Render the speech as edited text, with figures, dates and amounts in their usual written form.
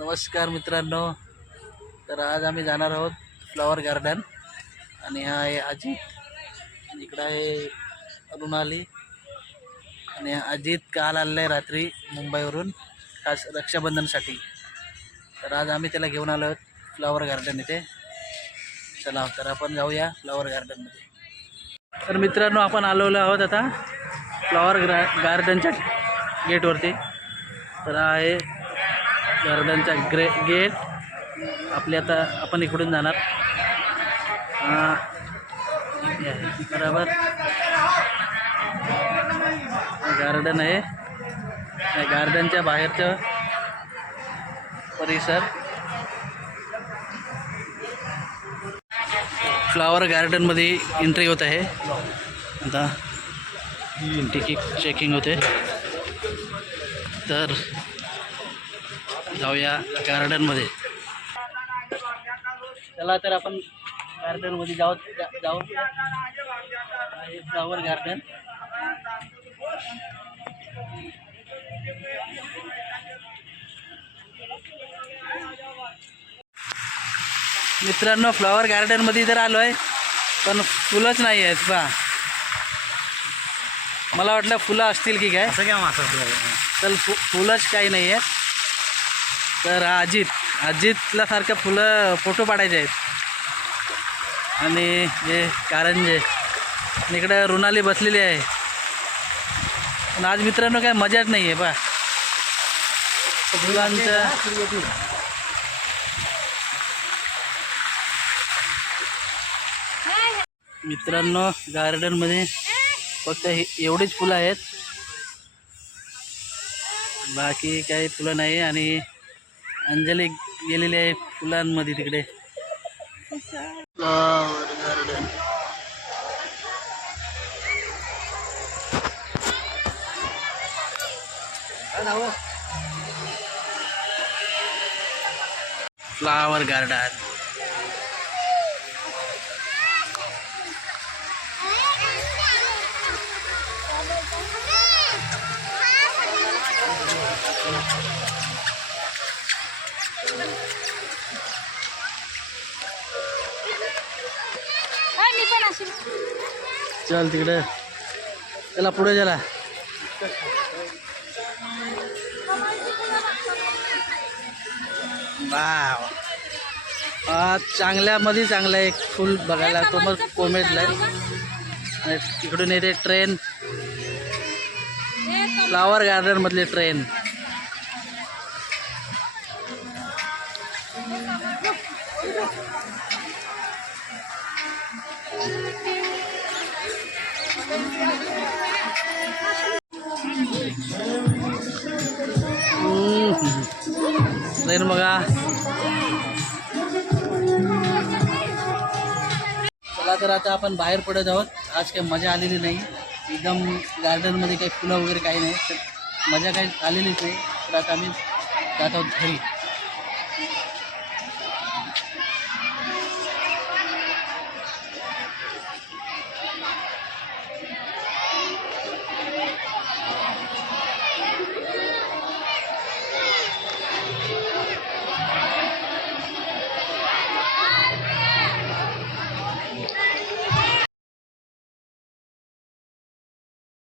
नमस्कार मित्रांनो. तर आज आम्ही जाणार आहोत फ्लॉवर गार्डन. आणि हा आहे अजित, इकडं आहे रुणाली. आणि अजित काल आलेला आहे रात्री मुंबईवरून खास रक्षाबंधनसाठी. तर आज आम्ही त्याला घेऊन आलो आहोत फ्लॉवर गार्डन इथे. चला तर आपण जाऊया फ्लॉवर गार्डनमध्ये. तर मित्रांनो आपण आलेलो आहोत आता फ्लॉवर गार्डनच्या गेटवरती. तर हा आहे गार्डनचा गेट. आपले आता आपण इकडून जाणार. इथे आहे बरोबर गार्डन आहे. या गार्डनच्या बाहेरचं परिसर फ्लॉवर गार्डनमध्ये एंट्री होत आहे. आता तिकीट चेकिंग होते. तर जाऊया गार्डनमध्ये. चला तर आपण गार्डनमध्ये जाऊ. Flower garden. मित्रांनो फ्लॉवर गार्डनमध्ये जर आलो आहे पण फुलंच नाही आहेत पहा. मला वाटलं फुलं असतील की काय. तर फुलंच काही नाही आहेत. तर अजितला सारखं फुलं फोटो पाडायचे आहेत. आणि हे कारंजे इकडं रुणाली बसलेली आहे. पण आज मित्रांनो काय मजाच नाही आहे पहा फुलांचं. मित्रांनो गार्डनमध्ये फक्त एवढीच फुलं आहेत, बाकी काही फुलं नाही. आणि अंजली गेलेली आहे फुलांमध्ये तिकडे. Flower garden. Flower garden. चल तिकडे. चला पुढे चला. वाव. चांगल्यामध्ये चांगलं एक फुल बघायला तो मग कोमेजला आहे. तिकडून येते ट्रेन. फ्लॉवर गार्डन मधली ट्रेन. ट्रेन बघा. चला तर आता आपण बाहेर पडत आहोत. आज काही मजा आलेली नाही. एकदम गार्डनमध्ये काही फुलं वगैरे काही नाही. तर मजा काही आलेलीच नाही. तर आता आम्ही जात आहोत घरी.